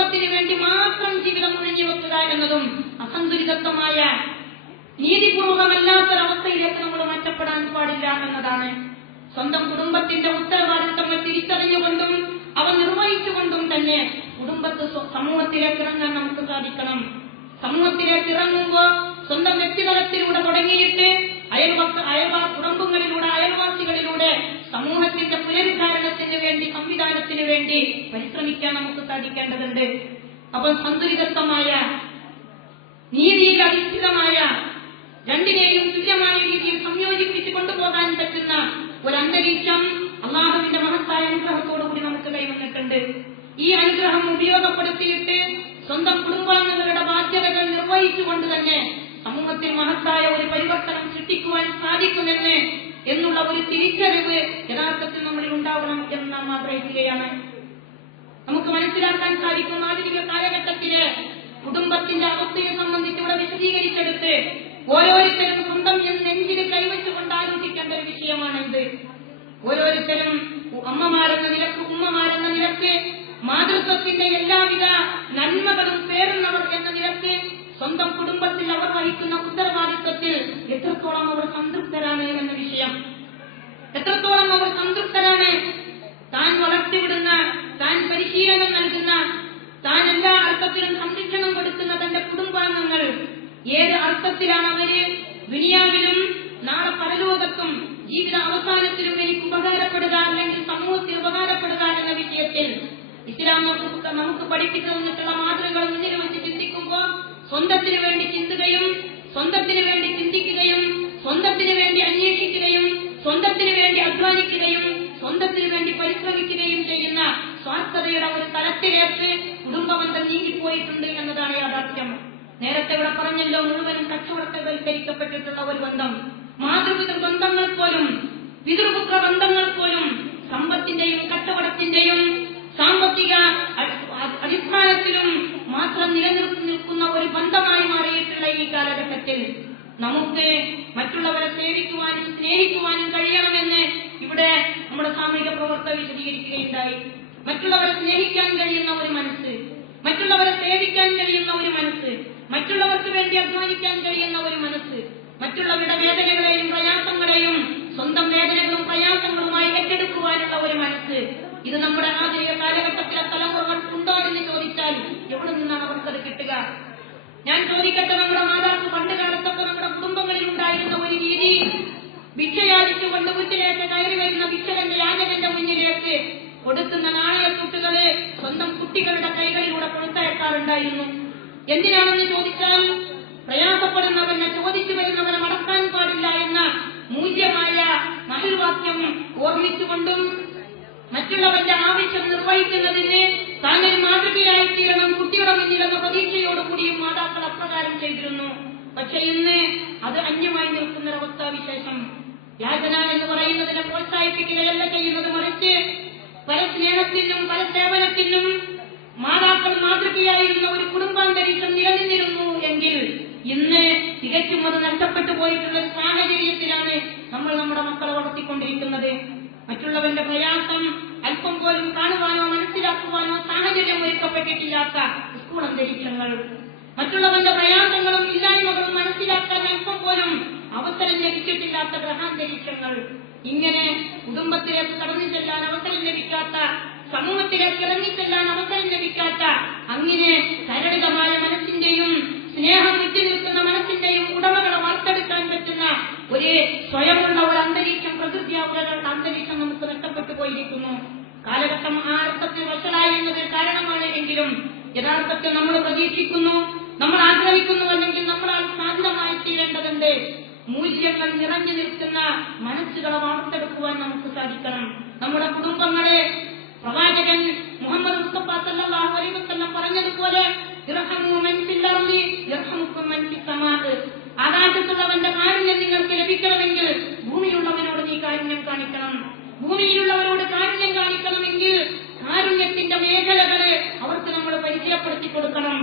കുടുംബത്തിന് വേണ്ടി മാത്രം ജീവിതം ഒഴിഞ്ഞു വെക്കുക എന്നതും അസന്തുലിതത്വമായ നീതിപൂർവകമല്ലാത്തൊരവസ്ഥയിലേക്ക് നമ്മൾ മാറ്റപ്പെടാൻ പാടില്ല എന്നതാണ്. സ്വന്തം കുടുംബത്തിന്റെ ഉത്തരവാദിത്തങ്ങൾ തിരിച്ചറിഞ്ഞുകൊണ്ടും അവ നിർവഹിച്ചുകൊണ്ടും തന്നെ സമൂഹത്തിലേക്ക് ഇറങ്ങാൻ നമുക്ക് സാധിക്കണം. സമൂഹത്തിലേക്ക് ഇറങ്ങുമ്പോൾ സ്വന്തം വ്യക്തിതലത്തിലൂടെ തുടങ്ങിയിട്ട് കുടുംബങ്ങളിലൂടെ, അയൽവാസികളിലൂടെ സമൂഹത്തിന്റെ പുനരുദ്ധാരണത്തിന് വേണ്ടി, സംവിധാനത്തിന് വേണ്ടി പരിശ്രമിക്കാൻ നമുക്ക് സാധിക്കേണ്ടതുണ്ട്. അപ്പോൾ സന്തുലിതത്വമായ, നീതിയിൽ അധിഷ്ഠിതമായ, രണ്ടിനെയും തുല്യമായ രീതിയിൽ സംയോജിപ്പിച്ച് കൊണ്ടുപോകാൻ പറ്റുന്ന ഒരു അന്തരീക്ഷം അള്ളാഹുവിന്റെ മഹത്തായ അനുഗ്രഹത്തോടുകൂടി നമുക്ക് കൈവന്നിട്ടുണ്ട്. ഈ അനുഗ്രഹം ഉപയോഗപ്പെടുത്തിയിട്ട് സ്വന്തം കുടുംബാംഗങ്ങളുടെ ബാധ്യതകൾ നിർവഹിച്ചുകൊണ്ട് തന്നെ സമൂഹത്തിൽ മഹത്തായ ഒരു പരിവർത്തനം സൃഷ്ടിക്കുവാൻ സാധിക്കുമെന്ന് എന്നുള്ള ഒരു തിരിച്ചറിവ് യഥാർത്ഥത്തിൽ നമ്മളിൽ ഉണ്ടാവണം എന്ന് നാം ആഗ്രഹിക്കുകയാണ്. നമുക്ക് മനസ്സിലാക്കാൻ സാധിക്കും, ആധുനിക കാലഘട്ടത്തിലെ കുടുംബത്തിന്റെ അവസ്ഥയെ സംബന്ധിച്ച് ഇവിടെ വിശദീകരിച്ചെടുത്ത് ഓരോരുത്തരും സ്വന്തം നെഞ്ചിൽ കൈവച്ചുകൊണ്ട് ആലോചിക്കേണ്ട ഒരു വിഷയമാണിത്. ഓരോരുത്തരും അമ്മമാരെന്ന നിലക്ക്, ഉമ്മമാരെന്ന നിലക്ക്, മാതൃത്വത്തിന്റെ എല്ലാവിധ നന്മകളും പേറുന്നവർ എന്ന നിലക്ക് സ്വന്തം കുടുംബത്തിൽ അവർ വഹിക്കുന്ന ഉത്തരവാദിത്വത്തിൽ എത്രത്തോളം അവർ സംതൃപ്തരാണ് എന്ന വിഷയം, എത്രത്തോളം അവർ സംതൃപ്തരാണ്. താൻ വളർത്തിവിടുന്ന, താൻ പരിശീലനം നൽകുന്ന, താൻ എല്ലാ അർത്ഥത്തിലും സംരക്ഷണം കൊടുക്കുന്ന തന്റെ കുടുംബാംഗങ്ങൾ ഏത് അർത്ഥത്തിലാണ് അവര് ദുനിയാവിലും നാളെ പരലോകത്തും ജീവിത അവസാനത്തിലും എനിക്ക് ഉപകാരപ്പെടുക, അല്ലെങ്കിൽ സമൂഹത്തിൽ ഉപകാരപ്പെടുക എന്ന വിഷയത്തിൽ ഇസ്ലാം നമുക്ക് പഠിപ്പിച്ചു തന്നിട്ടുള്ള മാതൃകകൾ മുന്നിൽ വെച്ച് ചിന്തിക്കുമ്പോൾ സ്വന്തത്തിന് വേണ്ടി ചിന്തുകയും, സ്വന്തത്തിന് വേണ്ടി ചിന്തിക്കുകയും, സ്വന്തത്തിന് വേണ്ടി അന്വേഷിക്കുകയും, സ്വന്തത്തിന് വേണ്ടി അധ്വാനിക്കുകയും, സ്വന്തത്തിന് വേണ്ടി പരിശ്രമിക്കുകയും ചെയ്യുന്ന സ്വാർത്ഥതയുടെ ഒരു തലത്തിലേക്ക് കുടുംബബന്ധം നീങ്ങിപ്പോയിട്ടുണ്ട് എന്നതാണ് യാഥാർത്ഥ്യം. നേരത്തെ ഇവിടെ പറഞ്ഞല്ലോ, മുഴുവനും കച്ചവടവൽക്കരിക്കപ്പെട്ടിട്ടുള്ള ഒരു ബന്ധം. മാതൃപിതൃ ബന്ധങ്ങൾ പോലും, പിതൃപുത്ര ബന്ധങ്ങൾ പോലും സമ്പത്തിന്റെയും കച്ചവടത്തിന്റെയും സാമ്പത്തിക അടിസ്ഥാനത്തിലും മാത്രം നിലനിർത്തി നിൽക്കുന്ന ഒരു ബന്ധമായി മാറിയിട്ടുള്ള ഈ കാലഘട്ടത്തിൽ നമുക്ക് മറ്റുള്ളവരെ സേവിക്കുവാനും സ്നേഹിക്കുവാനും കഴിയണമെന്ന് ഇവിടെ നമ്മുടെ സാമൂഹിക പ്രവർത്തകർ വിശദീകരിക്കുകയുണ്ടായി. മറ്റുള്ളവരെ സ്നേഹിക്കാൻ കഴിയുന്ന ഒരു മനസ്സ്, മറ്റുള്ളവരെ സേവിക്കാൻ കഴിയുന്ന ഒരു മനസ്സ്, മറ്റുള്ളവർക്ക് വേണ്ടി അധ്വാനിക്കാൻ കഴിയുന്ന ഒരു മനസ്സ്, മറ്റുള്ളവരുടെ വേദനകളെയും പ്രയാസങ്ങളെയും സ്വന്തം വേദനകളും പ്രയാസങ്ങളുമായി ഏറ്റെടുക്കുവാനുള്ള ഒരു മനസ്സ്, ഇത് നമ്മുടെ ആധുനിക കാലഘട്ടത്തിലെ തലമുറകൾക്ക് ഉണ്ടോ എന്ന് ചോദിച്ചാൽ എവിടെ നിന്നാണ് അവർക്കത് കിട്ടുക? ഞാൻ ചോദിക്കട്ടെ, നമ്മുടെ മാതാക്കൾ പണ്ട് കാലത്തൊക്കെ നമ്മുടെ കുടുംബങ്ങളിൽ ഉണ്ടായിരുന്ന ഒരു രീതി, ഭിക്ഷയാചിച്ചുകൊണ്ട് വീട്ടിലേക്ക് കയറി വരുന്ന ഭിക്ഷകന്റെ യാചകന്റെ മുന്നിലേക്ക് കൊടുക്കുന്ന നാണയത്തുട്ടുകളെ സ്വന്തം കുട്ടികളുടെ കൈകളിലൂടെ കൊടുത്തയക്കാറുണ്ടായിരുന്നു. എന്തിനാണെന്ന് ചോദിച്ചാൽ പ്രയാസപ്പെടുന്നവനെ, ചോദിച്ചു വരുന്നവനെ മടക്കാൻ പാടില്ല എന്ന മൂല്യമായ മഹിർവാക്യം ഓർമ്മിച്ചുകൊണ്ടും മറ്റുള്ളവന്റെ ആവശ്യം നിർവഹിക്കുന്നതിന് താങ്കൾ മാതൃകയായിത്തീരണം കുട്ടിയുടെ മുന്നിലെന്ന പ്രതീക്ഷയോടുകൂടിയും മാതാക്കൾ അപ്രകാരം ചെയ്തിരുന്നു. പക്ഷെ ഇന്ന് അത് അന്യമായി നിൽക്കുന്നൊരവസ്ഥാവിശേഷം. യാചന എന്ന് പറയുന്നതിനെ പ്രോത്സാഹിപ്പിക്കുകയല്ല ചെയ്യുന്നത്, മറിച്ച് പല സ്നേഹത്തിനും പല സേവനത്തിനും മാതാക്കൾ മാതൃകയായിരുന്ന ഒരു കുടുംബാന്തരീക്ഷം നിലനിന്നിരുന്നു എങ്കിൽ ഇന്ന് തികച്ചും അത് നഷ്ടപ്പെട്ടു പോയിട്ടുള്ള ഒരു സാഹചര്യത്തിലാണ് നമ്മൾ നമ്മുടെ മക്കളെ വളർത്തിക്കൊണ്ടിരിക്കുന്നത്. മറ്റുള്ളവന്റെ പ്രയാസം അല്പം പോലും കാണുവാനോ മനസ്സിലാക്കുവാനോ സാഹചര്യം ഒരുക്കപ്പെട്ടിട്ടില്ലാത്ത സ്കൂൾ അന്തരീക്ഷങ്ങൾ, മറ്റുള്ളവന്റെ പ്രയാസങ്ങളും ഇല്ലായ്മകളും മനസ്സിലാക്കാൻ അല്പം പോലും അവസരം ലഭിച്ചിട്ടില്ലാത്ത ഗ്രഹാന്തരീക്ഷങ്ങൾ, ഇങ്ങനെ കുടുംബത്തിലേക്ക് കടന്നു ചെല്ലാൻ അവസരം ലഭിക്കാത്ത, സമൂഹത്തിലേക്ക് ഇറങ്ങിച്ചെല്ലാൻ അവസരം ലഭിക്കാത്ത, അങ്ങനെ സരളിതമായ മനസ്സിന്റെയും സ്നേഹം വിട്ടു നിൽക്കുന്ന മനസ്സിന്റെയും ഉടമകളെ വാർത്തെടുക്കാൻ പറ്റുന്ന ഒരു സ്വയമുള്ള ഒരു അന്തരീക്ഷം, പ്രകൃതിയാവുകളുടെ അന്തരീക്ഷം നമുക്ക് നഷ്ടപ്പെട്ടു പോയിരിക്കുന്നു. കാലഘട്ടം ആ അർത്ഥത്തിൽ വഷളായി എന്നത് കാരണമാണ് എങ്കിലും യഥാർത്ഥത്തിൽ നമ്മൾ പ്രതീക്ഷിക്കുന്നു, നമ്മൾ ആഗ്രഹിക്കുന്നു, അല്ലെങ്കിൽ നമ്മളാൽ സാധ്യമായി തീരേണ്ടതുണ്ട്. മൂല്യങ്ങൾ നിറഞ്ഞു നിൽക്കുന്ന മനസ്സുകളെ വാർത്തെടുക്കുവാൻ നമുക്ക് സാധിക്കണം. നമ്മുടെ കുടുംബങ്ങളെ പ്രവാചകൻ മുഹമ്മദ് മുസ്തഫ സല്ലല്ലാഹു അലൈഹി വസല്ലം പറഞ്ഞതുപോലെ ആകാശത്തുള്ളവന്റെ കാരുണ്യം നിങ്ങൾക്ക് ലഭിക്കണമെങ്കിൽ ഭൂമിയിലുള്ളവരോട് നീ കാരുണ്യം കാണിക്കണം. ഭൂമിയിലുള്ളവരോട് കാരുണ്യം കാണിക്കണമെങ്കിൽ കാരുണ്യത്തിന്റെ മേഖലകളെ അവർക്ക് നമ്മൾ പരിചയപ്പെടുത്തി കൊടുക്കണം.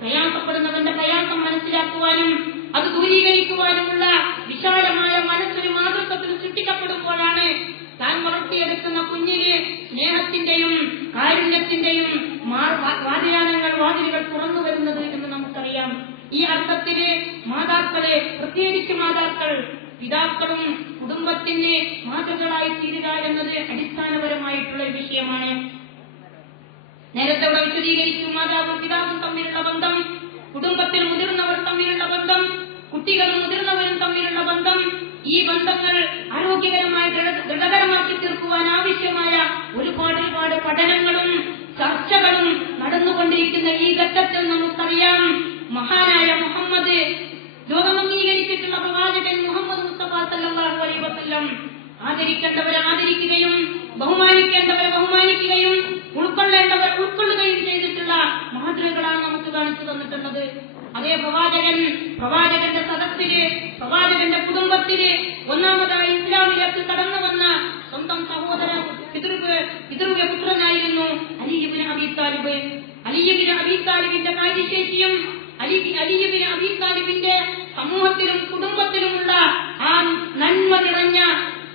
പ്രയാസപ്പെടുന്നവന്റെ പ്രയാസം മനസ്സിലാക്കുവാനും അത് ദൂരീകരിക്കുവാനുമുള്ള വിശാലമായ മനസ്സൊരു മാതൃത്വത്തിൽ സൃഷ്ടിക്കപ്പെടുമ്പോഴാണ് താൻ വളർത്തിയെടുക്കുന്ന കുഞ്ഞിന് സ്നേഹത്തിന്റെയും കാരുണ്യത്തിന്റെയും വാതിയാനങ്ങൾ വാതിലുകൾ തുറന്നു വരുന്നത് എന്ന് നമുക്കറിയാം. ഈ അർത്ഥത്തില് മാതാക്കളെ, പ്രത്യേകിച്ച് മാതാക്കൾ, പിതാക്കളും കുടുംബത്തിന് മാതൃകളായി തീരുക എന്നത് അടിസ്ഥാനപരമായിട്ടുള്ള ഒരു വിഷയമാണ്. നേരത്തെ ഇവിടെ വിശദീകരിച്ചു. മാതാവും പിതാവും തമ്മിലുള്ള ബന്ധം, കുടുംബത്തിൽ മുതിർന്നവർ തമ്മിലുള്ള ബന്ധം, കുട്ടികളും മുതിർന്നവരും തമ്മിലുള്ള ബന്ധം, ഈ ബന്ധങ്ങൾ ആരോഗ്യകരമായി ദൃഢകരമാക്കി തീർക്കുവാൻ ആവശ്യമായ ഒരുപാട് പഠനങ്ങളും ചർച്ചകളും നടന്നുകൊണ്ടിരിക്കുന്ന ഈ ഘട്ടത്തിൽ നമുക്കറിയാം, മഹാനായ മുഹമ്മദ്, ലോകം അംഗീകരിച്ചിട്ടുള്ള പ്രവാചകൻ മുഹമ്മദ് മുസ്തഫ സല്ലല്ലാഹു അലൈഹി വസല്ലം ആദരിക്കേണ്ടവരെ ആദരിക്കുകയും ബഹുമാനിക്കേണ്ടവരെ ബഹുമാനിക്കുകയും ഉൾക്കൊള്ളേണ്ടവർ ഉൾക്കൊള്ളുകയും ചെയ്തിട്ടുള്ള മാതൃകകളാണ് നമുക്ക് കാണിച്ചു തന്നിട്ടുള്ളത്. അതേ പ്രവാചകന്റെ സദസ്സില്, പ്രവാചകന്റെ കുടുംബത്തില് ഒന്നാമതായി ഇസ്ലാമിലേക്ക് കടന്നു വന്ന സ്വന്തം സഹോദര പിതൃവ്യപുത്രനായിരുന്നു അലി ഇബ്നു അബീ താലിബ്. അലി ഇബ്നു അബീ താലിബിന്റെ കാര്യശേഷിയും അലി ഇബ്നു അബീ താലിബിന്റെ സമൂഹത്തിലും കുടുംബത്തിലുമുള്ള ആ നന്മ നിറഞ്ഞ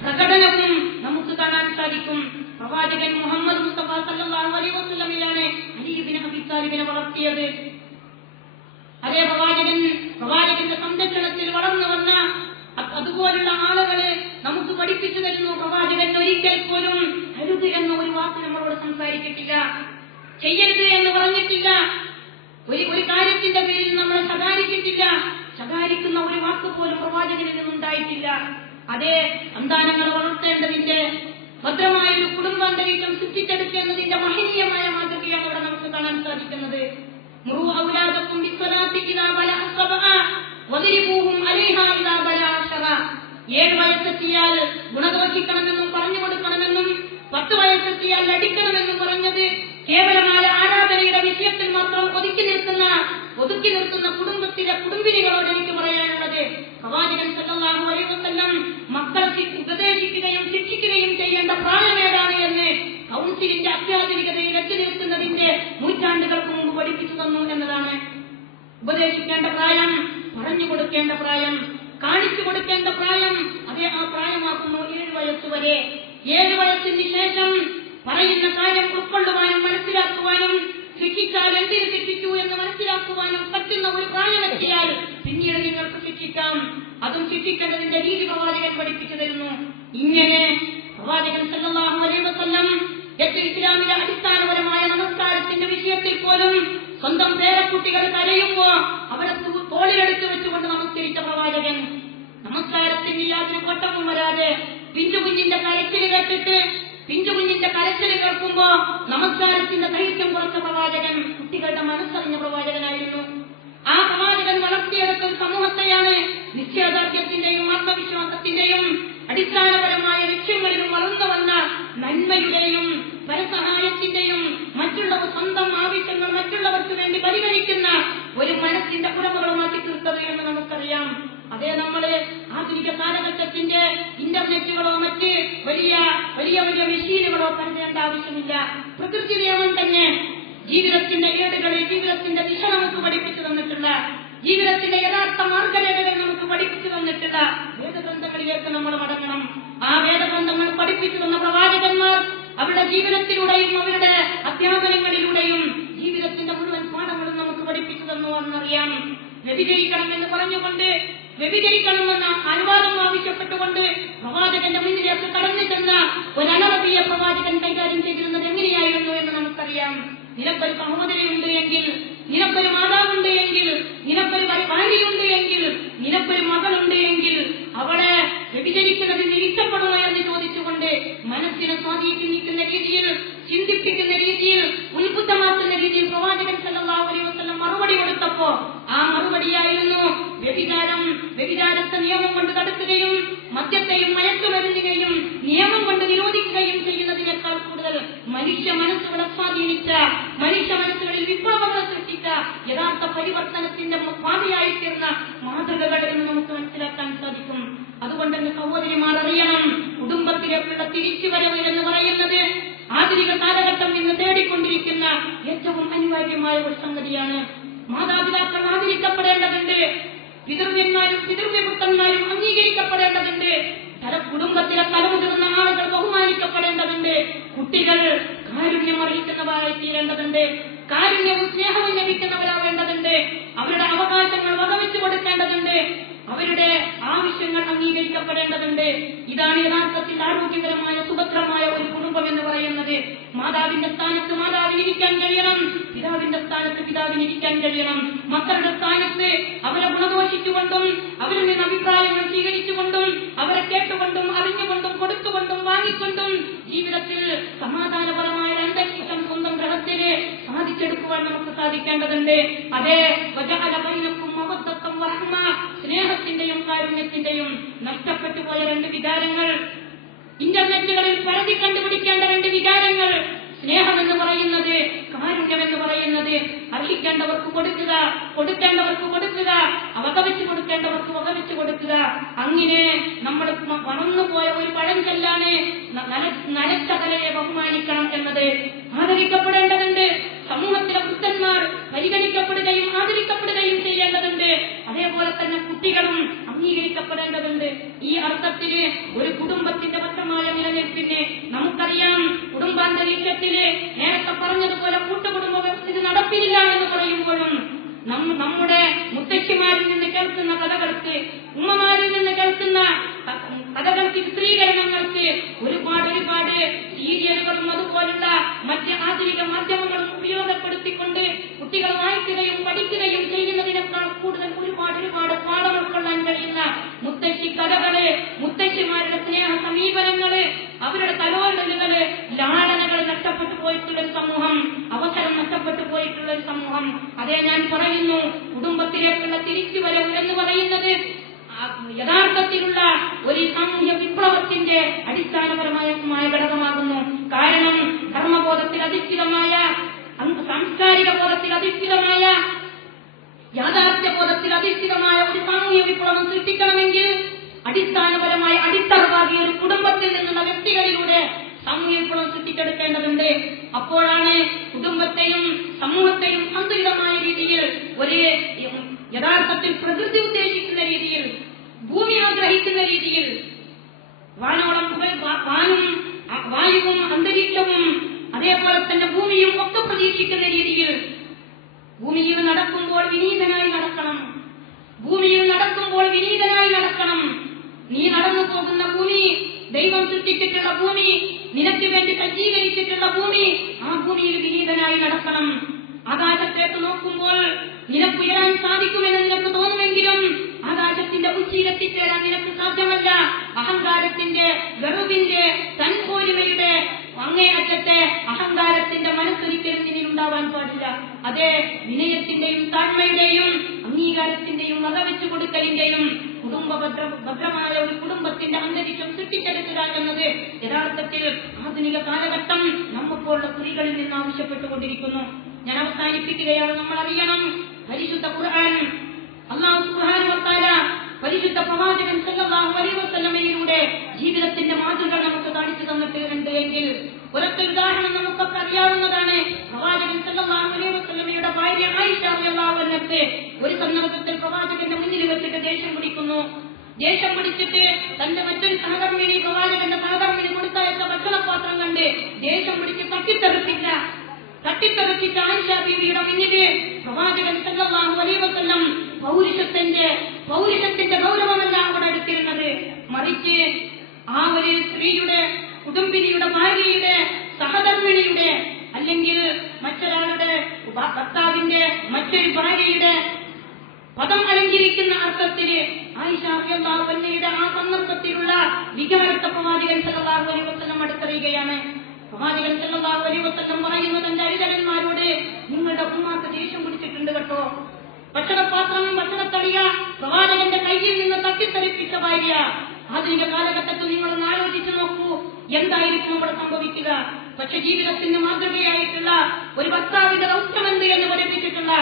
പ്രകടനവും നമുക്ക് കാണാൻ സാധിക്കും. പ്രവാചകൻ മുഹമ്മദ് മുസ്തഫ സല്ലല്ലാഹു അലൈഹി വസല്ലമയാണ് അലി ഇബ്നു അബീ താലിബിനെ വളർത്തിയത്. അതേ പ്രവാചകന്റെ സംരക്ഷണത്തിൽ വളർന്നു വന്ന അതുപോലുള്ള ആളുകളെ നമുക്ക് പഠിപ്പിച്ചു തരുന്നു. പ്രവാചകൻ ഒരിക്കൽ പോലും അരുത് എന്ന ഒരു വാക്ക് നമ്മളോട് സംസാരിച്ചിട്ടില്ല, ചെയ്യരുത് എന്ന് പറഞ്ഞിട്ടില്ല, ഒരു കാര്യത്തിന്റെ പേരിൽ നമ്മൾ ശകാരിച്ചിട്ടില്ല, ശകാരിക്കുന്ന ഒരു വാക്ക് പോലും പ്രവാചകനിൽ നിന്നുണ്ടായിട്ടില്ല. അതേ സന്താനങ്ങൾ വളർത്തേണ്ടതിന്റെ ഭദ്രമായ ഒരു കുടുംബാന്തരീക്ഷം സൃഷ്ടിച്ചെടുക്കേണ്ടതിന്റെ മഹനീയമായ മാതൃകയാണ് അവിടെ നമുക്ക് കാണാൻ സാധിക്കുന്നത്. മുറു ഔലാദക്കും ബിസ്സലാത്തി ഇദാ ബലഅ സബഅ വദ്രിബൂഹും അലൈഹാ ഇദാ ബലഅ അശറ. 7 വയസ്സെത്തിയാൽ ഗുണദോഷിക്കണമെന്നും പറഞ്ഞു കൊടുക്കണമെന്നും 10 വയസ്സെത്തിയാൽ അടിക്കണമെന്നും പറഞ്ഞത് കേവലമായ ആരാധനയുടെ വിഷയത്തിൽ മാത്രം ഒതുക്കി നിർത്തുന്ന കുടുംബിനികളോട് എനിക്ക് പറയാനുള്ളത്, പ്രവാചകൻ സല്ലല്ലാഹു അലൈഹി വസല്ലം മക്കളെ ഉപദേശിക്കുകയും ശിക്ഷിക്കുകയും ചെയ്യേണ്ട പ്രായമേതാണ് എന്ന് കൗൺസിലിന്റെ അത്യാധുനികതയിൽ എത്തി നിൽക്കുന്നതിന്റെ നൂറ്റാണ്ടുകൾക്ക് മുമ്പ് പഠിപ്പിച്ചു തന്നു എന്നതാണ്. ഉപദേശിക്കേണ്ട പ്രായം, പറഞ്ഞു കൊടുക്കേണ്ട പ്രായം, കാണിച്ചു കൊടുക്കേണ്ട പ്രായം, അതേ ആ പ്രായമാക്കുന്നു 7 വയസ്സ് വരെ. 7 വയസ്സിന് ശേഷം പറയുന്ന കാര്യം ഉൾക്കൊള്ളുവാനും മനസ്സിലാക്കുവാനും ശിക്ഷിച്ചാൽ എന്തിന് ശിക്ഷിച്ചു എന്ന് മനസ്സിലാക്കുവാനും പറ്റുന്ന ഒരു പ്രായമെത്തിയാൽ പിന്നീട് നിങ്ങൾക്ക് ശിക്ഷിക്കാം. അതും ശിക്ഷിക്കേണ്ടതിന്റെ രീതി പ്രവാചകൻ പഠിപ്പിച്ചു തരുന്നു. ഇങ്ങനെ പ്രവാചകൻ സല്ലല്ലാഹു അലൈഹി വസല്ലം ഇസ്ലാമിലെ അടിസ്ഥാനപരമായ നമസ്കാരത്തിന്റെ വിഷയത്തിൽ പോലും സ്വന്തം പേരക്കുട്ടികൾ കരയുമ്പോ അവരെ തോളിലെടുത്ത് വെച്ചുകൊണ്ട് നമസ്കരിച്ച പ്രവാചകൻ, നമസ്കാരത്തിന് യാതൊരു കോട്ടവും വരാതെ പിഞ്ചുകുഞ്ഞിന്റെ കരച്ചിൽ കേൾക്കുമ്പോ നമസ്കാരത്തിന്റെ ദൈർഘ്യം കുറച്ച പ്രവാചകൻ, കുട്ടികളുടെ മനസ്സറിഞ്ഞ പ്രവാചകനായിരുന്നു. ആ പ്രവാചകൻ വളർത്തിയെടുത്ത സമൂഹത്തെയാണ് നിശ്ചയദാർഢ്യത്തിന്റെയും ആത്മവിശ്വാസത്തിന്റെയും അടിസ്ഥാനപരമായ ലക്ഷ്യങ്ങളിലും വളർന്നു വന്ന നന്മയുടെയും പരസഹായത്തിന്റെയും മറ്റുള്ളവർ സ്വന്തം ആവശ്യങ്ങൾ മറ്റുള്ളവർക്ക് വേണ്ടി പരിഗണിക്കുന്ന ഒരു മനസ്സിന്റെ ഉടമകളുമാക്കി തീർത്തത് എന്ന് നമുക്കറിയാം. അതേ നമ്മള് ആധുനിക കാലഘട്ടത്തിന്റെ ഇന്റർനെറ്റുകളോ മറ്റ് വലിയ വലിയ വലിയ മെഷീനുകളോ കരുതേണ്ട ആവശ്യമില്ല. പ്രകൃതി നിയമം തന്നെ ജീവിതത്തിന്റെ ഏടുകളെ, ജീവിതത്തിന്റെ ദിശ നമുക്ക് പഠിപ്പിച്ചു തന്നിട്ടുള്ള, ജീവിതത്തിന്റെ യഥാർത്ഥ മാർഗരേഖകൾ നമുക്ക് പഠിപ്പിച്ചു തന്നിട്ടുള്ള വേദഗ്രന്ഥങ്ങളിലേക്ക് നമ്മൾ മടങ്ങണം. ആ വേദഗ്രന്ഥങ്ങൾ പഠിപ്പിച്ചു തന്ന പ്രവാചകന്മാർ അവരുടെ ജീവിതത്തിലൂടെയും അവരുടെ അധ്യാപനങ്ങളിലൂടെയും ജീവിതത്തിന്റെ മുഴുവൻ പാഠങ്ങളും നമുക്ക് പഠിപ്പിച്ചു തന്നു എന്നറിയാം. വ്യഭിചരിക്കണമെന്ന് പറഞ്ഞുകൊണ്ട്, വ്യഭിചരിക്കണമെന്ന അനുവാദം ആവശ്യപ്പെട്ടുകൊണ്ട് പ്രവാചകന്റെ മുന്നിലേക്ക് കടന്നു ചെന്ന ഒരനറബിയെ പ്രവാചകൻ കൈകാര്യം ചെയ്തിരുന്നത് എങ്ങനെയായിരുന്നു എന്ന് നമുക്കറിയാം. നിനക്കൊരു സഹോദരിയുണ്ട് എങ്കിൽ, നിനക്കൊരു മാതാവുണ്ട് എങ്കിൽ, നിനക്കൊരു ഭാര്യയുണ്ട് എങ്കിൽ, നിനക്കൊരു മകളുണ്ട് എങ്കിൽ അവളെ വ്യഭിചരിക്കുന്നതിന് ഇഷ്ടപ്പെടുമോ എന്ന് ചോദിച്ചുകൊണ്ട് മനസ്സിനെ സ്വാധീനിക്കുന്ന രീതിയിൽ, ചിന്തിപ്പിക്കുന്ന രീതിയിൽ, ഉത്ബുദ്ധമാക്കുന്ന രീതിയിൽ പ്രവാചകൻ സല്ലല്ലാഹു അലൈഹി വസല്ലം മറുപടി കൊടുത്തപ്പോ ആ മറുപടിയായിരുന്നു വ്യഭിചാരത്തെ നിയമം കൊണ്ട് തടുക്കുകയും മദ്യത്തെയും മയക്കുമരുന്നിനെയും നിയമം കൊണ്ട് നിരോധിക്കുകയും ചെയ്യുന്നതിനേക്കാൾ കൂടുതൽ മനുഷ്യ മനസ്സുകളെ സ്വാധീനിച്ച, മനുഷ്യ മനസ്സുകളിൽ വിപ്ലവങ്ങൾ സൃഷ്ടിച്ച, യഥാർത്ഥ പരിവർത്തനത്തിന്റെ പാതയായി തീർന്ന മാതൃകകൾ എന്ന് നമുക്ക് മനസ്സിലാക്കാൻ സാധിക്കും. അതുകൊണ്ട് സഹോദരിമാർ അറിയണം, കുടുംബത്തിലേക്കുള്ള തിരിച്ചുവരവ് എന്ന് പറയുന്നത് ആധുനിക കാലഘട്ടം ഇന്ന് തേടിക്കൊണ്ടിരിക്കുന്ന ഏറ്റവും അനിവാര്യമായ ഒരു സംഗതിയാണ്. മാതാപിതാക്കൾ ആദരിക്കപ്പെടേണ്ടതുണ്ട്, പിതൃവ്യന്മാരും പിതൃവ്യപുത്രന്മാരും അംഗീകരിക്കപ്പെടേണ്ടതുണ്ട്, കുടുംബത്തിലെ തലമുതിർന്ന ആളുകൾ ബഹുമാനിക്കപ്പെടേണ്ടതുണ്ട്, കുട്ടികൾ കാരുണ്യം അറിയിക്കുന്നവരായി തീരേണ്ടതുണ്ട്. കാരുണ്യവും സ്നേഹവും അവകാശങ്ങൾ വകവെച്ചു കൊടുക്കേണ്ടതുണ്ട്. അവരുടെ ആവശ്യങ്ങൾ അംഗീകരിക്കപ്പെടേണ്ടതുണ്ട്. ഇതാണ് യഥാർത്ഥത്തിൽ ആരോഗ്യകരമായ സുഭദ്രമായ ഒരു കുടുംബം എന്ന് പറയുന്നത്. മാതാവിന്റെ സ്ഥാനത്ത് മാതാവിന് ഇരിക്കാൻ കഴിയണം, പിതാവിന്റെ സ്ഥാനത്ത് പിതാവിന് ഇരിക്കാൻ കഴിയണം. മക്കളുടെ സ്ഥാനത്ത് അവരെ ഗുണദോഷിച്ചുകൊണ്ടും അവരിൽ നിന്ന് അഭിപ്രായങ്ങൾ സ്വീകരിച്ചുകൊണ്ടും അവരെ കേട്ടുകൊണ്ടും അറിഞ്ഞുകൊണ്ടും കൊടുത്തുകൊണ്ടും വാങ്ങിക്കൊണ്ടും ജീവിതത്തിൽ സമാധാനപരമായ അന്തരീക്ഷം സ്വന്തം ഗ്രഹത്തിന് സാധിച്ചെടുക്കുവാൻ നമുക്ക് സാധിക്കേണ്ടതുണ്ട്. അതേ സ്നേഹത്തിന്റെയും കാരുണ്യത്തിന്റെയും നഷ്ടപ്പെട്ടു പോയ രണ്ട് വികാരങ്ങൾ, ഇന്റർനെറ്റുകളിൽ പരതി കണ്ടുപിടിക്കേണ്ട രണ്ട് വികാരങ്ങൾ, സ്നേഹമെന്ന് പറയുന്നത്, കാരുണ്യമെന്ന് പറയുന്നത്. അർഹിക്കേണ്ടവർക്ക് കൊടുക്കുക, കൊടുക്കേണ്ടവർക്ക് കൊടുക്കുക, വകവെച്ച് കൊടുക്കേണ്ടവർക്ക് വകവെച്ച് കൊടുക്കുക. അങ്ങനെ നമ്മൾ മറന്നുപോയ ഒരു പഴഞ്ചൊല്ലാണ് നനച്ച കലയെ ബഹുമാനിക്കണം എന്നത്. ആദരിക്കപ്പെടേണ്ടതുണ്ട്. സമൂഹത്തിലെ വൃദ്ധന്മാർ പരിഗണിക്കപ്പെടുകയും ആദരിക്കപ്പെടുകയും ചെയ്യേണ്ടതുണ്ട്. അതേപോലെ തന്നെ കുട്ടികളും അംഗീകരിക്കപ്പെടേണ്ടതുണ്ട്. ഈ അർത്ഥത്തില് ഒരു കുടുംബത്തിന്റെ ഭദ്രമായ നിലനിൽപ്പിന് നമുക്കറിയാം, കുടുംബാന്തരീക്ഷത്തില് നേരത്തെ പറഞ്ഞതുപോലെ കൂട്ടുകുടുംബ വ്യവസ്ഥ നടപ്പില്ല എന്ന് പറയുമ്പോഴും നമ്മുടെ മുത്തശ്ശിമാരിൽ നിന്ന് കേൾക്കുന്ന കഥകൾക്ക്, ഉമ്മമാരിൽ നിന്ന് കേൾക്കുന്ന കഥകൾക്ക്, ചിത്രീകരണങ്ങൾക്ക് ഒരുപാട് സീരിയലുകളും അതുപോലുള്ള മറ്റ് ആധുനിക മാധ്യമങ്ങളും ഉപയോഗപ്പെടുത്തിക്കൊണ്ട് കുട്ടികൾ വായിക്കുകയും പഠിക്കുകയും ചെയ്യുന്നതിനേക്കാൾ കൂടുതൽ ഒരുപാട് പാഠം ഉൾക്കൊള്ളാൻ കഴിയുന്ന മുത്തശ്ശി കഥകള്, മുത്തശ്ശിമാരുടെ സ്നേഹ സമീപനങ്ങള്, അവരുടെ തലോടലുകള്, ലാളനകൾ നഷ്ടപ്പെട്ടു പോയിട്ടുള്ള ഒരു സമൂഹം, അവസരം നഷ്ടപ്പെട്ടു പോയിട്ടുള്ള ഒരു സമൂഹം. അതേ ഞാൻ പറയുന്നു, കുടുംബത്തിലേക്കുള്ള തിരിച്ചുവരവ് എന്ന് പറയുന്നത് യഥാർത്ഥത്തിലുള്ള ഒരു സാമൂഹ്യ വിപ്ലവത്തിന്റെ അടിസ്ഥാനപരമായ ഘടകമാകുന്നു. കാരണം ധർമ്മബോധത്തിൽ അധിഷ്ഠിതമായ, സാംസ്കാരിക ബോധത്തിൽ അധിഷ്ഠിതമായ, യാഥാർത്ഥ്യബോധത്തിൽ അധിഷ്ഠിതമായ ഒരു സാമൂഹ്യ വിപ്ലവം സൃഷ്ടിക്കണമെങ്കിൽ അടിസ്ഥാനപരമായ അടിത്തറവാകിയ ഒരു കുടുംബത്തിൽ നിന്നുള്ള വ്യക്തികളിലൂടെ സാമൂഹ്യ വിപ്ലവം സൃഷ്ടിച്ചെടുക്കേണ്ടതുണ്ട്. അപ്പോഴാണ് കുടുംബത്തെയും സമൂഹത്തെയും സന്തുലിതമായ രീതിയിൽ, ഒരു യഥാർത്ഥത്തിൽ പ്രകൃതി ഉദ്ദേശിക്കുന്ന രീതിയിൽ, ഭൂമി ആഗ്രഹിക്കുന്ന രീതിയിൽ, വാനോളം വായുവും അന്തരീക്ഷവും അതേപോലെ തന്നെ ഭൂമിയും ഒക്കെ പ്രതീക്ഷിക്കുന്ന രീതിയിൽ ഭൂമിയിൽ നടക്കുമ്പോൾ വിനീതനായി നടക്കണം. ഭൂമിയിൽ നടക്കുമ്പോൾ വിനീതനായി നടക്കണം. നീ നടന്നു പോകുന്ന ഭൂമി, ദൈവം സൃഷ്ടിച്ചിട്ടുള്ള ഭൂമി, നിനക്ക് വേണ്ടി സജ്ജീകരിച്ചിട്ടുള്ള ഭൂമി, ആ ഭൂമിയിൽ വിനീതനായി നടക്കണം. ആകാശത്തേക്ക് നോക്കുമ്പോൾ നിനക്കുയരാൻ സാധിക്കുമെന്ന് നിനക്ക് തോന്നുമെങ്കിലും ആകാശത്തിന്റെ ഉച്ചിയിലെത്തിച്ചേരാൻ നിനക്ക് സാധ്യമല്ല. അഹങ്കാരത്തിന്റെ, ഗർവിന്റെ, തൻപോരിമയുടെ അങ്ങേയറ്റത്തെ അഹങ്കാരത്തിന്റെ മനസ്സൊരിക്കലും നിന്നിലുണ്ടാവാൻ പാടില്ല. അതേ വിനയത്തിന്റെയും താഴ്മയുടെയും അംഗീകാരത്തിന്റെയും വകവെച്ചു കൊടുക്കലിന്റെയും ഭദ്രമായ ഒരു കുടുംബത്തിന്റെ അന്തരീക്ഷം സൃഷ്ടിച്ചെടുക്കുക എന്നത് യഥാർത്ഥത്തിൽ ആധുനിക കാലഘട്ടം നമുക്കുള്ള സ്ത്രീകളിൽ നിന്ന് ആവശ്യപ്പെട്ടുകൊണ്ടിരിക്കുന്നു. ഞാൻ അവസാനിപ്പിക്കുകയാണ്. നമ്മൾ അറിയണം, പരിശുദ്ധ ഖുർആൻ, അല്ലാഹു സുബ്ഹാനഹു വ തആല പരിശുദ്ധ പ്രവാചകൻ സല്ലല്ലാഹു അലൈഹി വസല്ലമയിലൂടെ ജീവിതത്തിന്റെ മാതൃക നമുക്ക് കാണിച്ചു തന്നിട്ടുണ്ട് എങ്കിൽ ഒരൊറ്റ ഉദാഹരണം നമുക്കൊക്കെ അറിയാവുന്നതാണ്. പ്രവാചകൻ സല്ലല്ലാഹു അലൈഹി വസല്ലമയുടെ ഭാര്യ ആയിഷ റളിയല്ലാഹു അൻഹയെ ഒരു സന്ദർഭത്തിൽ പ്രവാചകന്റെ മുന്നിൽ വെച്ചിട്ട് ദേഷ്യം പിടിക്കുന്നു. ദേഷ്യം പിടിച്ചിട്ട് തന്റെ മറ്റൊരു സഹധർമ്മിണി, പ്രവാചകന്റെ സഹധർമ്മിണി കൊടുത്തയച്ച ഭക്ഷണപാത്രം കണ്ട് ദേഷ്യം പിടിച്ച് തട്ടിത്തെറിച്ചിട്ട് ആയിഷ ബീവിയുടെ മുന്നില് പ്രവാചകൻ സല്ലല്ലാഹു അലൈഹി വസല്ലം പൗരുഷത്തിന്റെ ഗൗരവമല്ല അവിടെ എടുത്തിരുന്നത്, മറിച്ച് ആ ഒരു സ്ത്രീയുടെ, കുടുംബിനിയുടെ, ഭാര്യയുടെ, സഹധർമ്മിണിയുടെ, അല്ലെങ്കിൽ മറ്റൊരാളുടെ ഭർത്താവിന്റെ മറ്റൊരു ഭാര്യയുടെ പദം അലങ്കരിക്കുന്ന അർത്ഥത്തില് ആയിഷ റളിയല്ലാഹു അൻഹയുടെ ആ സന്ദർഭത്തിലുള്ള വികാരത്തെ പ്രവാചകൻ സല്ലല്ലാഹു അലൈഹി വസല്ലം അടുത്തറിയുകയാണ്. പ്രവാചകൻ സല്ലല്ലാഹു അലൈഹി വസല്ലം പറയുന്നു തന്റെ അനുചരന്മാരോട്, നിങ്ങളുടെ ഉമ്മാക്ക് ദേഷ്യം പിടിച്ചിട്ടുണ്ട് കേട്ടോ. ഭക്ഷണപാത്രം, ഭക്ഷണത്തളിക പ്രവാചകന്റെ കയ്യിൽ നിന്ന് തട്ടിത്തെറിപ്പിച്ച ഭാര്യ. ആധുനിക കാലഘട്ടത്തിൽ നിങ്ങളൊന്ന് ആലോചിച്ചു നോക്കൂ, എന്തായിരിക്കും അവിടെ സംഭവിക്കുക? പക്ഷെ ജീവിതത്തിന് മാതൃകയായിട്ടുള്ള ഒരു ഭർത്താവിന്റെ ദൗത്യമെന്ത് എന്ന് പഠിപ്പിച്ചിട്ടുള്ള,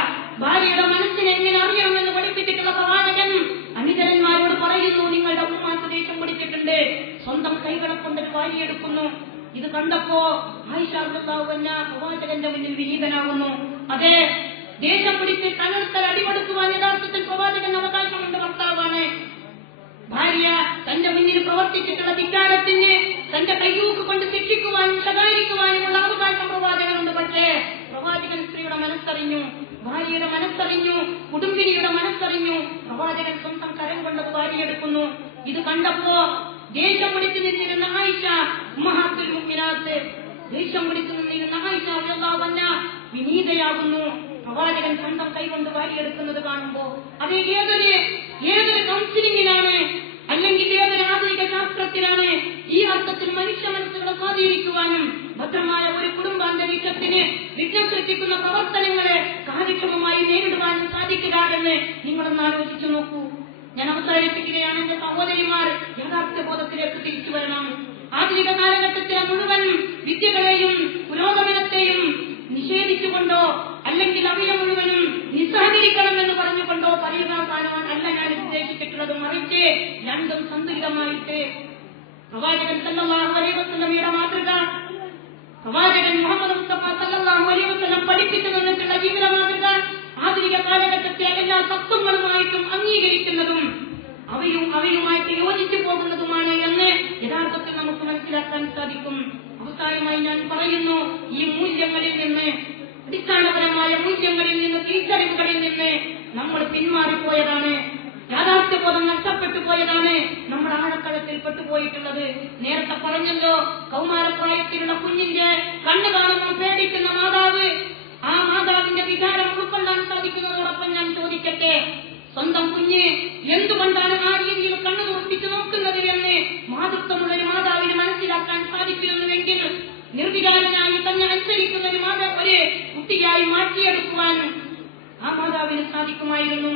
ഭാര്യയുടെ മനസ്സിനെ എങ്ങനെ അറിയണമെന്ന് പഠിപ്പിച്ചിട്ടുള്ള പ്രവാചകൻ അനുചരന്മാരോട് പറയുന്നു, നിങ്ങളുടെ ഉമ്മാക്ക് ദേഷ്യം പിടിച്ചിട്ടുണ്ട്. സ്വന്തം കൈകളെ കൊണ്ടൊരു വാരിയെടുക്കുന്നു. ഇത് കണ്ടപ്പോ ആയിഷ റളിയല്ലാഹു അൻഹ പ്രവാചകന്റെ മുന്നിൽ വിനീതനാകുന്നു. അതെ, ദേഷ്യം പിടിച്ച് തലർത്തൽ അടികൊടുക്കുവാൻ യഥാർത്ഥത്തിൽ പ്രവാചകൻ അവകാശമുണ്ട്. ഭർത്താവാണ്. ഭാര്യ തന്റെ മുന്നിൽ പ്രവർത്തിച്ചിട്ടുള്ള ധിക്കാരത്തിന് തന്റെ കയ്യൂക്ക് കൊണ്ട് ശിക്ഷിക്കുവാനും ശകാരിക്കുവാനുമുള്ള അവകാശം പ്രവാചകനുണ്ട്. പക്ഷേ പ്രവാചകൻ സ്ത്രീയുടെ മക്കളുടെ മനസ്സറിഞ്ഞു, ഭാര്യയുടെ മനസ്സറിഞ്ഞു, കുടുംബിനിയുടെ മനസ്സറിഞ്ഞു. പ്രവാചകൻ സ്വന്തം കരം കൊണ്ടത് വാരിയെടുക്കുന്നു. ഇത് കണ്ടപ്പോ ദേഷ്യം പിടിച്ചു നിന്നിരുന്ന ആയിഷ ഉമ്മഹാത്തുൽ മുഅ്മിനാത്ത്, ദേഷ്യം പിടിച്ചു നിന്നിരുന്ന ആയിഷ റളിയല്ലാഹു അൻഹ വിനീതയാകുന്നു. പ്രവാചകൻ സ്വന്തം കൈകൊണ്ട് വാരിയെടുക്കുന്നത് കാണുമ്പോ അത് ഏതൊരു കൗൺസിലിംഗിലാണ്, അല്ലെങ്കിൽ ഏതൊരു ആധുനിക ശാസ്ത്രത്തിലാണ് ഈ അർത്ഥത്തിൽ മനുഷ്യ മനസ്സുകളെ സ്വാധീനിക്കുവാനും ഭദ്രമായ ഒരു കുടുംബാന്തരീക്ഷത്തിന് വിഘ്നം സൃഷ്ടിക്കുന്ന പ്രവർത്തനങ്ങളെ കാര്യക്ഷമമായി നേരിടുവാനും സാധിക്കുക എന്ന് നിങ്ങളൊന്ന് ആലോചിച്ചു നോക്കൂ. ഞാൻ അവസാനിപ്പിക്കുകയാണ്. എന്റെ സഹോദരിമാർ യഥാർത്ഥ ബോധത്തിലേക്ക് തിരിച്ചു വരണം. ആധുനിക കാലഘട്ടത്തിലെ മുഴുവൻ വിദ്യകളെയും പുരോഗമനത്തെയും നിഷേധിച്ചുകൊണ്ടോ അല്ലെങ്കിൽ അവയെ മുഴുവനും നിസ്സഹകരിക്കണമെന്ന് പറഞ്ഞുകൊണ്ടോ പരിഹാസാനവാൻ അല്ല ഞാൻ ഉദ്ദേശിച്ചിട്ടുള്ളത്. മറിച്ച് രണ്ടും സന്തുലിതമായിട്ട് പ്രവാചകൻ സല്ലല്ലാഹു അലൈഹി വസല്ലമയുടെ മാതൃക, പ്രവാചകൻ മുഹമ്മദ് മുസ്തഫ സല്ലല്ലാഹു അലൈഹി വസല്ലം പഠിപ്പിച്ചു തന്നിട്ടുള്ള ജീവിത മാതൃക ആധുനിക കാലഘട്ടത്തെ എല്ലാ തത്വങ്ങളുമായിട്ടും അംഗീകരിക്കുന്നതും അവയുമായിട്ട് യോജിച്ചു പോകുന്നതുമാണ് എന്ന് യഥാർത്ഥത്തിൽ നമുക്ക് മനസ്സിലാക്കാൻ സാധിക്കും. അവസാനമായി ഞാൻ പറയുന്നു, ഈ മൂല്യങ്ങളിൽ നിന്ന്, അടിസ്ഥാനപരമായ മൂല്യങ്ങളിൽ നിന്ന്, തിരിച്ചറിവുകളിൽ നിന്ന് നമ്മൾ പിന്മാറിപ്പോയതാണ്. യാഥാർത്ഥ്യബോധം നഷ്ടപ്പെട്ടു പോയതാണ്. നമ്മൾ ആഴക്കടത്തിൽ പെട്ടുപോയിട്ടുള്ളത്. നേരത്തെ പറഞ്ഞല്ലോ, കൗമാരപ്രായത്തിലുള്ള കുഞ്ഞിന്റെ കണ്ണ് കാണുന്ന പേടിക്കുന്ന മാതാവ്, ആ മാതാവിന്റെ വികാരം ഉൾക്കൊള്ളാൻ സാധിക്കുന്നതോടൊപ്പം ഞാൻ ചോദിക്കട്ടെ, സ്വന്തം കുഞ്ഞ് എന്തുകൊണ്ടാണ് ആ രീതിയിൽ കണ്ണു തുറപ്പിച്ചു നോക്കുന്നത് എന്ന് മാതൃത്വമുള്ള ഒരു മാതാവിന് മനസ്സിലാക്കാൻ സാധിച്ചിരുന്നുവെങ്കിൽ നിർവികാരനായി തന്നെ അനുസരിക്കുന്ന ഒരു കുട്ടിയായി മാറ്റിയെടുക്കുവാനും ആ മാതാവിന് സാധിക്കുമായിരുന്നു.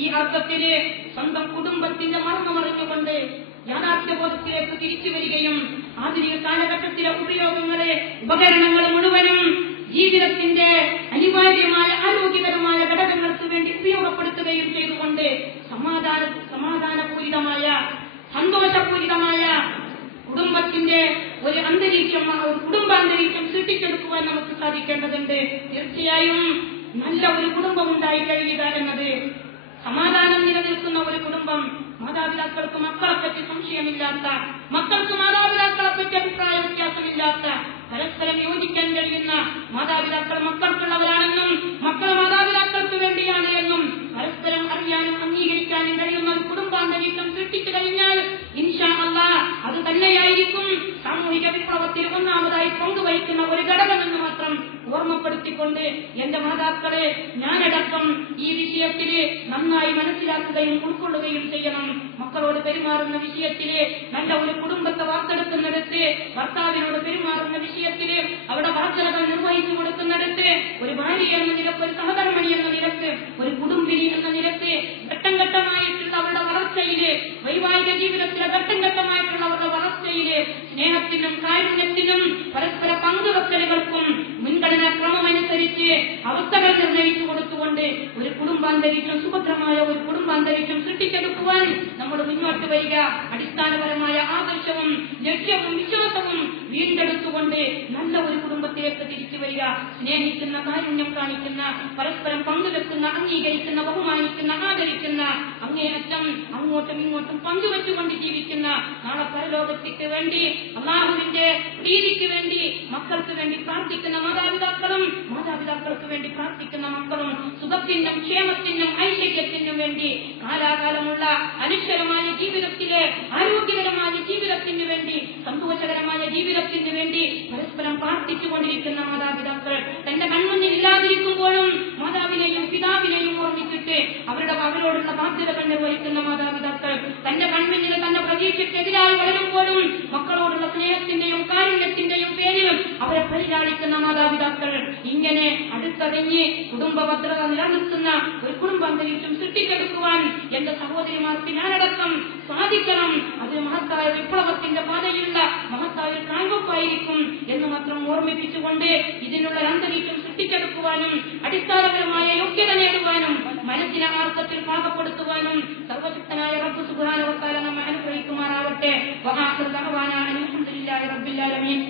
ഈ അർത്ഥത്തില് സ്വന്തം കുടുംബത്തിന്റെ മർമ്മമറിഞ്ഞുകൊണ്ട് യാഥാർത്ഥ്യബോധത്തിലേക്ക് തിരിച്ചു വരികയും ആധുനിക കാലഘട്ടത്തിലെ ഉപകരണങ്ങൾ മുഴുവനും ജീവിതത്തിന്റെ അനിവാര്യമായ ആരോഗ്യകരമായ ഘടകങ്ങൾക്ക് വേണ്ടി ഉപയോഗപ്പെടുത്തുകയും ചെയ്തുകൊണ്ട് സമാധാനപൂരിതമായ സന്തോഷപൂരിതമായ കുടുംബത്തിന്റെ ഒരു കുടുംബാന്തരീക്ഷം സൃഷ്ടിച്ചെടുക്കുവാൻ നമുക്ക് സാധിക്കേണ്ടതുണ്ട്. തീർച്ചയായും നല്ല ഒരു കുടുംബം ഉണ്ടായി കഴിയുക എന്നത്, സമാധാനം നിലനിൽക്കുന്ന ഒരു കുടുംബം, മാതാപിതാക്കൾക്ക് മക്കളെപ്പറ്റി സംശയമില്ലാത്ത, മക്കൾക്ക് മാതാപിതാക്കളെപ്പറ്റി അഭിപ്രായ വ്യത്യാസമില്ലാത്ത, പരസ്പരം യോജിക്കാൻ കഴിയുന്ന, മാതാപിതാക്കൾ മക്കൾക്കുള്ളവരാണെന്നും മക്കൾ മാതാപിതാക്കൾക്ക് വേണ്ടിയാണ് എന്നും പരസ്പരം അറിയാനും അംഗീകരിക്കാനും കഴിയുന്ന ഒരു കുടുംബാന്തരീക്ഷം സൃഷ്ടിച്ചു കഴിഞ്ഞാൽ ഇൻഷാ അല്ലാഹ് അത് തന്നെയായിരിക്കും സാമൂഹിക വിപ്ലവത്തിൽ ഒന്നാമതായി പങ്കുവഹിക്കുന്ന ഒരു ഘടകമെന്ന് മാത്രം ഓർമ്മപ്പെടുത്തിക്കൊണ്ട് എന്റെ മാതാക്കളെ ഞാനടക്കം ഈ വിഷയത്തിൽ നന്നായി മനസ്സിലാക്കുകയും ഉൾക്കൊള്ളുകയും ചെയ്യണം. മക്കളോട് പെരുമാറുന്ന വിഷയത്തിൽ, നല്ല ഒരു കുടുംബത്തെ വാർത്തെടുക്കുന്നിടത്ത്, ഭർത്താവിനോട് പെരുമാറുന്ന വിഷയത്തിൽ, അവിടെ ബാധ്യതകൾ നിർവഹിച്ചു കൊടുക്കുന്നിടത്ത്, ഒരു ഭാര്യ എന്ന നിരക്ക്, ഒരു സഹധർമ്മിണി എന്ന നിരക്ക്, ഒരു കുടുംബിനി എന്ന നിരക്ക് ഘട്ടം ഘട്ടമായിട്ടുള്ള അവരുടെ വളർച്ചയില്, വൈവാഹിക ജീവിതത്തിലെ ഘട്ടം ഘട്ടമായിട്ടുള്ള അവരുടെ വളർച്ചയില് സ്നേഹത്തിനും കാരുണ്യത്തിനും പരസ്പര പങ്കുവെക്കലുകൾക്കും മുൻഗണനാ ക്രമമനുസരിച്ച് അവസ്ഥകൾ നിർണ്ണയിച്ചു കൊടുത്തുകൊണ്ട് ഒരു കുടുംബാന്തരീക്ഷം, സുഭദ്രമായ ഒരു കുടുംബാന്തരീക്ഷം സൃഷ്ടിച്ചെടുക്കുവാൻ നമ്മൾ മുന്നോട്ട് വരിക. അടിസ്ഥാനപരമായ ആദർശവും ലക്ഷ്യവും വിശ്വാസവും വീണ്ടെടുത്തുകൊണ്ട് നല്ല ഒരു കുടുംബത്തിലേക്ക് തിരിച്ചു വരിക. സ്നേഹിക്കുന്ന, കാരുണ്യം കാണിക്കുന്ന, പരസ്പരം പങ്കുവെക്കുന്ന, അംഗീകരിക്കുന്ന, ബഹുമാനിക്കുന്ന, ആദരിക്കുന്ന, അങ്ങേയറ്റം അങ്ങോട്ടും ഇങ്ങോട്ടും പങ്കുവെച്ചുകൊണ്ട് ജീവിക്കുന്ന, നാളെ പരലോകത്തേക്ക് വേണ്ടി, അല്ലാഹുവിന്റെ പ്രീതിക്ക് വേണ്ടി, മക്കൾക്ക് വേണ്ടി പ്രാർത്ഥിക്കുന്ന മാതാപിതാക്കളും, മാതാപിതാക്കൾക്ക് വേണ്ടി പ്രാർത്ഥിക്കുന്ന മക്കളും, സുഖത്തിനും ക്ഷേമത്തിനും ഐശ്വര്യത്തിനും വേണ്ടി, കാലാകാലമുള്ള അനശ്വരമായ ജീവിതത്തിലെ ആരോഗ്യകരമായ ജീവിതത്തിന് വേണ്ടി, സന്തോഷകരമായ ജീവിതത്തിന് വേണ്ടി പരസ്പരം പ്രാർത്ഥിച്ചുകൊണ്ടിരിക്കുന്ന മാതാപിതാക്കൾ, തന്റെ കൺമുന്നിൽ ഇല്ലാതിരിക്കുമ്പോഴും മാതാവിനെയും പിതാവിനെയും ഓർമ്മിച്ചിട്ട് അവരോടുള്ള ബാധ്യതകൾ നിർവഹിക്കുന്ന മാതാപിതാക്കൾ, തന്റെ കൺമുന്നിൽ തന്റെ പ്രതീക്ഷയ്ക്കെതിരായി വളരുമ്പോഴും മക്കളോടുള്ള സ്നേഹത്തിന്റെയും കാരുണ്യത്തിന്റെയും പേരിലും അവരെ പരിപാലിക്കുന്ന മാതാപിതാക്കൾ, ഇങ്ങനെ അടുത്തറിഞ്ഞ് കുടുംബ ഭദ്രത നിലനിർത്തുന്ന ഒരു കുടുംബാന്തരീക്ഷം സൃഷ്ടിച്ചെടുക്കുവാൻ എന്റെ സഹോദരിമാർക്ക് ഞാനടക്കം സാധിക്കണം. അത് മഹത്തായ വിപ്ലവത്തിന്റെ പാതയിലുള്ള മഹത്തായ കാഴ്വപ്പായിരിക്കും എന്ന് മാത്രം ഓർമ്മിപ്പിച്ചുകൊണ്ട് ഇതിനുള്ള അന്തരീക്ഷം സൃഷ്ടിച്ചെടുക്കുവാനും അടിസ്ഥാനപരമായ യോഗ്യത നേടുവാനും മനസ്സിനെ ആർക്കത്തിൽ പാകപ്പെടുത്തുവാനും സർവശക്തനായ റബ്ബ് സുബ്ഹാനഹു വ തആല നമ്മെ അനുഗ്രഹിക്കുമാറാവട്ടെ. വആഖിറു ദഅവാനാ അൽഹംദുലില്ലാഹി റബ്ബിൽ ആലമീൻ.